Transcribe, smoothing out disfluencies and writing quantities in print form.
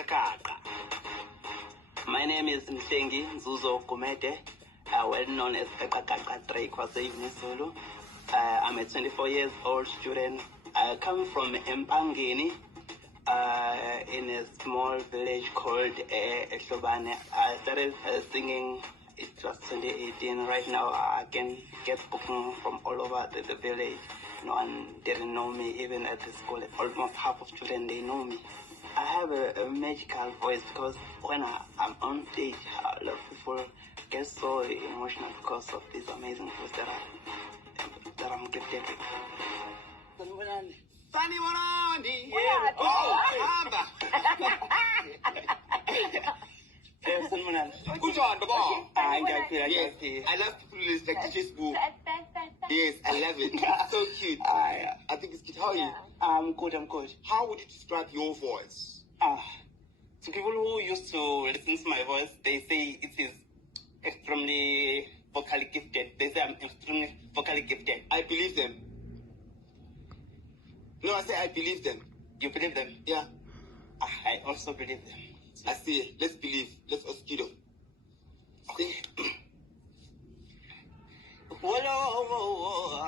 Skaqakaqa. My name is Mhlengi Nzuzo Gumede, well known as Skaqakaqa Drake Zulu. I'm a 24 years old student. I come from Mpangeni, in a small village called Ehlobane. I started singing. It was 2018. Right now, I can get booking from all over the village. No one didn't know me, even at the school. Almost half of students, they know me. I have a magical voice because when I'm on stage, a lot of people get so emotional because of this amazing voice that I'm gifted with. Sunny Moroni! Good on, Baba. I love people who listen like teacher's book. Yes, I love it. So cute. I think it's cute. How are you? I'm good. How would you describe your voice? To people who used to listen to my voice, they say it is extremely vocally gifted. They say I'm extremely vocally gifted. I believe them. No, I say I believe them. You believe them? Yeah. I also believe them. I see. Let's believe. Let's Oskido. See. Whoa,